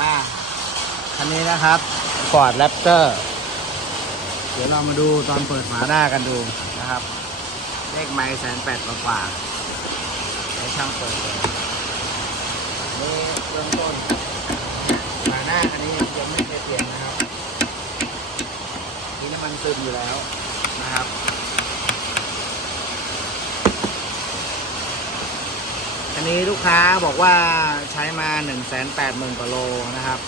อ่าคันนี้นะครับ Ford Raptor เดี๋ยวเรามาดูตอนเปิดฝาหน้ากันดูนะครับ เลขไม้แสนแปดกว่าให้ช่างเปิดเลยนี่เริ่มต้นฝาหน้าคันนี้ยังไม่เคยเปลี่ยนนะครับนี่น้ำมันซึมอยู่แล้วนะครับ อันนี้ลูกค้าบอกว่าใช้มา 1 8 0 0 0 0กว่าโลนะครับ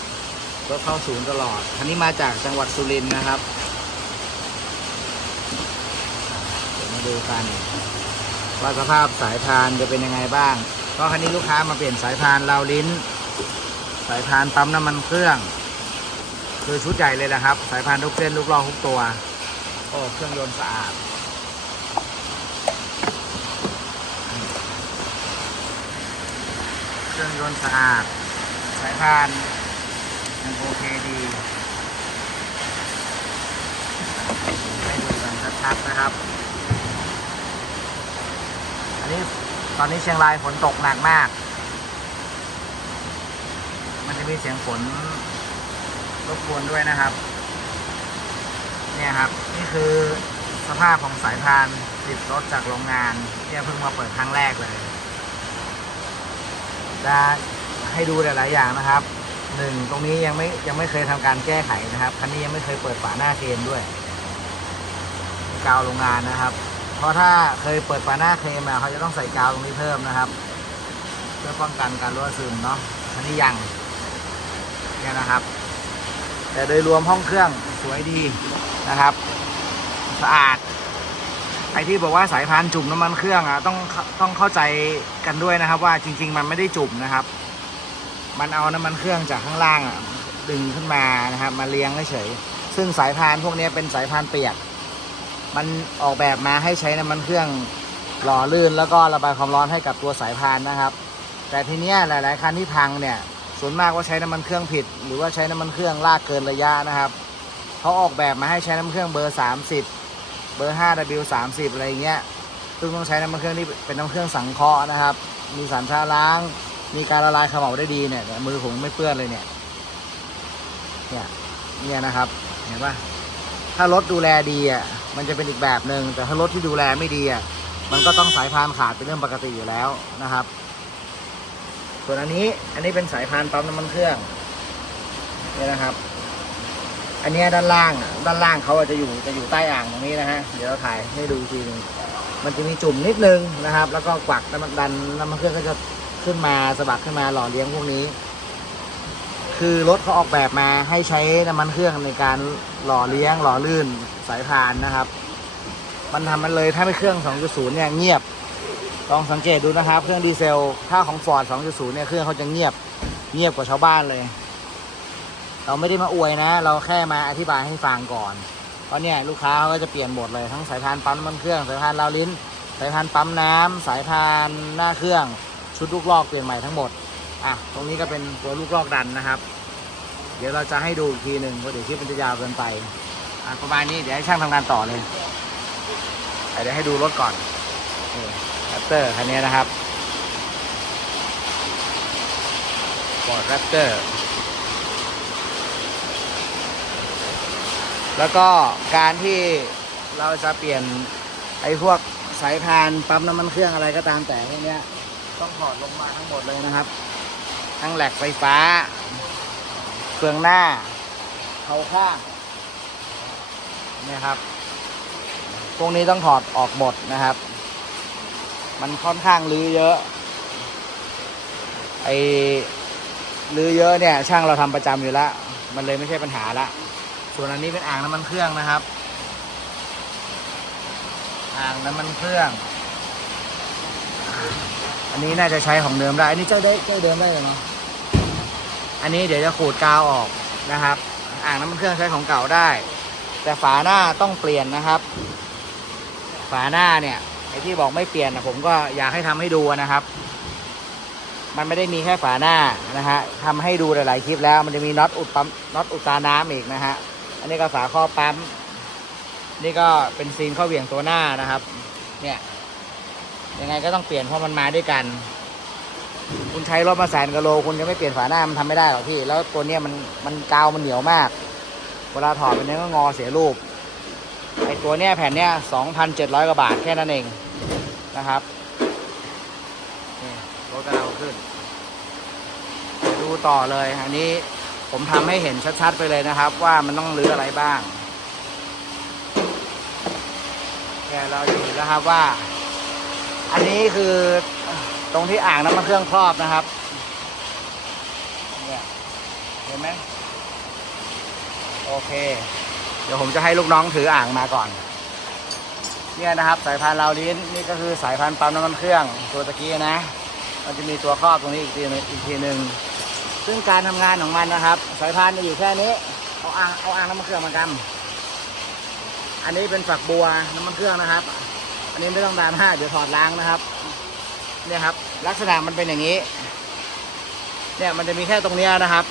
รถเข้าศูนย์ตลอด คันนี้มาจากจังหวัดสุรินทร์นะครับเดี๋ยวมาดูกัน ว่าสภาพสายพานจะเป็นยังไงบ้าง ก็คันนี้ลูกค้ามาเปลี่ยนสายพานราวลิ้น สายพานปั๊มน้ำมันเครื่อง คือชุดใหญ่เลยนะครับ สายพานทุกเส้นลูกล้อทุกตัว โอ้เครื่องยนต์สะอาด เค รื่องยนต์สะอาด สายพานยังโอเคดีให้ดูกันชัดๆนะครับ อันนี้ตอนนี้เชียงรายฝนตกหนักมาก มันจะมีเสียงฝนรบกวนด้วยนะครับ เนี่ยครับ นี่คือสภาพของสายพานติดรถจากโรงงานเนี่ยเพิ่งมาเปิดครั้งแรกเลย จะให้ดูหลาย ๆ อย่างนะครับหนึ่งตรงนี้ยังไม่ยังไม่เคยทำการแก้ไขนะครับคันนี้ยังไม่เคยเปิดฝาหน้าเครนด้วยกาวโรงงานนะครับ เพราะถ้าเคยเปิดฝาหน้าเครนมาเขาจะต้องใส่กาวตรงนี้เพิ่มนะครับ เพื่อป้องกันการรั่วซึมเนาะคันนี้ยังเนี่ยนะครับ แต่โดยรวมห้องเครื่องสวยดีนะครับ สะอาด ไอที่บอกว่าสายพานจุ่มน้ำมันเครื่องอะต้องต้องเข้าใจกันด้วยนะครับ ว่าจริง ๆ มันไม่ได้จุ่มนะครับ มันเอาน้ำมันเครื่องจากข้างล่างอะดึงขึ้นมานะครับ มาเลี้ยงเฉยซึ่งสายพานพวกนี้เป็นสายพานเปียก มันออกแบบมาให้ใช้น้ำมันเครื่องหล่อลื่นแล้วก็ระบายความร้อนให้กับตัวสายพานนะครับ แต่ทีเนี้ยหลาย ๆคันที่พังเนี่ย ส่วนมากว่าใช้น้ำมันเครื่องผิด หรือว่าใช้น้ำมันเครื่องลากเกินระยะนะครับเขาออกแบบมาให้ใช้น้ำเครื่องเบอร์ 30 เบอร์ 5W30 อะไรเงี้ยซึ่งต้องใช้น้ำมันเครื่องที่เป็นน้ำเครื่องสังเคราะห์นะครับ มีสารชาล้าง มีการละลายขม่าได้ดีเนี่ยมือผมไม่เปื้อนเลยเนี่ย เนี่ยเนี่ยนะครับ เห็นปะถ้ารถดูแลดีอะ มันจะเป็นอีกแบบหนึ่งแต่ถ้ารถที่ดูแลไม่ดีอะ มันก็ต้องสายพานขาดเป็นเรื่องปกติอยู่แล้วนะครับ ส่วนอันนี้ อันนี้เป็นสายพานปั๊มน้ำมันเครื่องเนี่ยนะครับ อันนี้ด้านล่างอะด้านล่างเขาอาจจะอยู่จะอยู่ใต้อ่างตรงนี้นะฮะเดี๋ยวเราถ่ายให้ดูทีนึงมันจะมีจุ่มนิดนึงนะครับ แล้วก็กวักน้ำมันดันน้ำมันเครื่องก็จะขึ้นมาสะบัดขึ้นมาหล่อเลี้ยงพวกนี้ คือรถเขาออกแบบมาให้ใช้น้ำมันเครื่องในการหล่อเลี้ยงหล่อลื่นสายพานนะครับ มันทำมันเลยถ้าไม่เครื่อง 2.0 เนี่ยเงียบลองสังเกตดูนะครับ เครื่องดีเซลถ้าของ Ford 2.0 เนี่ยเครื่องเขาจะเงียบเงียบกว่าชาวบ้านเลย เราไม่ได้มาอวยนะ เราแค่มาอธิบายให้ฟังก่อน เพราะเนี่ยลูกค้าเขาก็จะเปลี่ยนหมดเลยทั้งสายพานปั๊มน้ำมันเครื่อง สายพานราวลิ้น สายพานปั๊มน้ำสายพานหน้าเครื่อง ชุดลูกลอกเปลี่ยนใหม่ทั้งหมด อะ ตรงนี้ก็เป็นตัวลูกลอกดันนะครับ เดี๋ยวเราจะให้ดูอีกทีหนึ่งเพราะเดี๋ยวคลิปมันจะยาวเกินไปอะประมาณนี้เดี๋ยวให้ช่างทำงานต่อเลยอะเดี๋ยวให้ดูรถก่อนแรปเตอร์คันนี้นะครับ Ford Raptor แแล้วก็การที่เราจะเปลี่ยนไอ้พวกสายพานปั๊มน้ำมันเครื่องอะไรก็ตามแต่พวกเนี้ยต้องถอดลงมาทั้งหมดเลยนะครับ ทั้งแหลกไฟฟ้าเครื่องหน้าเขาข้างเนี่ยครับ พวกนี้ต้องถอดออกหมดนะครับ มันค่อนข้างลื้อเยอะไอ้ลื้อเยอะเนี่ย ช่างเราทำประจำอยู่แล้ว มันเลยไม่ใช่ปัญหาละ ส่วนอันนี้เป็นอ่างน้ำมันเครื่องนะครับ อ่างน้ำมันเครื่อง อันนี้น่าจะใช้ของเดิมได้ อันนี้เจ้าได้เจ้าเดิมได้เลยเนาะ อันนี้เดี๋ยวจะขูดกาวออกนะครับ อ่างน้ำมันเครื่องใช้ของเก่าได้ แต่ฝาหน้าต้องเปลี่ยนนะครับ ฝาหน้าเนี่ยไอ้ที่บอกไม่เปลี่ยนนะผมก็อยากให้ทำให้ดูนะครับ มันไม่ได้มีแค่ฝาหน้านะฮะทำให้ดูหลายๆคลิปแล้ว มันจะมีน็อตอุดปั๊มน็อตอุดตาน้ำอีกนะฮะ อันนี้ก็ฝาข้อปั๊ม นี่ก็เป็นซีนข้อเหวี่ยงตัวหน้านะครับ เนี่ย ยังไงก็ต้องเปลี่ยนเพราะมันมาด้วยกัน คุณใช้รถมาแสนกิโล คุณจะไม่เปลี่ยนฝาหน้ามันทำไม่ได้หรอกพี่ แล้วตัวเนี้ยมันมันกาวมันเหนียวมาก เวลาถอดเป็นเนี้ยก็งอเสียรูป ไอตัวเนี้ยแผ่นเนี้ยสองพันเจ็ดร้อยกว่าบาทแค่นั้นเองนะครับนี่รถกำลังขึ้น ดูต่อเลย อันนี้ ผมทำให้เห็นชัดๆไปเลยนะครับ ว่ามันต้องรื้ออะไรบ้างแกเราจะเห็นแล้วครับว่า อันนี้คือตรงที่อ่างน้ำมันเครื่องครอบนะครับเนี่ยเห็นไหมโอเค เดี๋ยวผมจะให้ลูกน้องถืออ่างมาก่อน เนี่ยนะครับ สายพานราวลิ้นนี่ก็คือสายพานปั๊มน้ำมันเครื่องตัวตะกี้นะ มันจะมีตัวครอบตรงนี้อีกทีนึงอีกทีหนึ่ง ซึ่งการทำงานของมันนะครับ สายพานจะอยู่แค่นี้ เอาอ่างเอาอ่างน้ำมันเครื่องมากำอันนี้เป็นฝักบัวน้ำมันเครื่องนะครับ อันนี้ไม่ต้องดามห้าเดี๋ยวถอดล้างนะครับ เนี่ยครับ ลักษณะมันเป็นอย่างนี้ เนี่ยมันจะมีแค่ตรงนี้นะครับ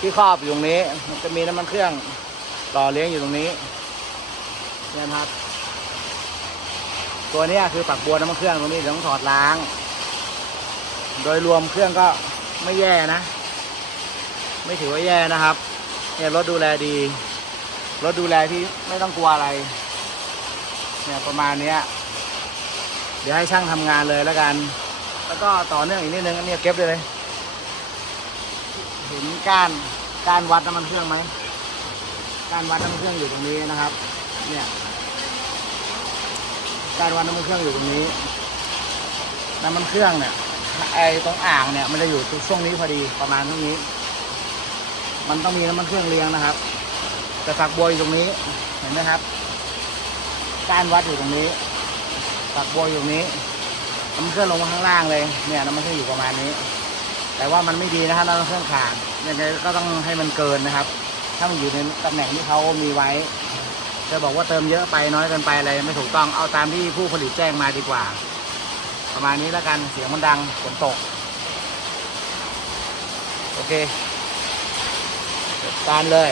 ที่ครอบอยู่ตรงนี้ มันจะมีน้ำมันเครื่องหล่อเลี้ยงอยู่ตรงนี้ เนี่ยครับ ตัวนี้คือฝักบัวน้ำมันเครื่องตรงนี้เดี๋ยวต้องถอดล้าง โดยรวมเครื่องก็ไม่แย่นะ ไม่ถือว่าแย่นะครับเนี่ยรถดูแลดี รถดูแลที่ไม่ต้องกลัวอะไร เนี่ยประมาณเนี้ย เดี๋ยวให้ช่างทำงานเลยแล้วกัน แล้วก็ต่อเนื่องอีกนิดนึงอันนี้เก็บเลยเลยเห็นก้านก้านวัดน้ำมันเครื่องไหมก้านวัดน้ำมันเครื่องอยู่ตรงนี้นะครับ เนี่ยก้านวัดน้ำมันเครื่องอยู่ตรงนี้ น้ำมันเครื่องเนี่ยไอ้ตรงอ่างเนี่ยมันจะอยู่ช่วงนี้พอดีประมาณตรงนี้ มันต้องมีน้ำมันเครื่องเลี้ยงนะครับ แต่ฝักบัวอยู่ตรงนี้ เห็นไหมครับ ก้านวัดอยู่ตรงนี้ ฝักบัวอยู่ตรงนี้น้ำมันเครื่องลงมาข้างล่างเลย เนี่ยน้ำมันเครื่องอยู่ประมาณนี้ แต่ว่ามันไม่ดีนะครับน้ำมันเครื่องขาดยังไงก็ต้องให้มันเกินนะครับ ถ้ามันอยู่ในตำแหน่งที่เขามีไว้จะบอกว่าเติมเยอะไปน้อยเกินไปอะไรไม่ถูกต้องเอาตามที่ผู้ผลิตแจ้งมาดีกว่า ประมาณนี้แล้วกันเสียงมันดังฝนตก โอเค การเลย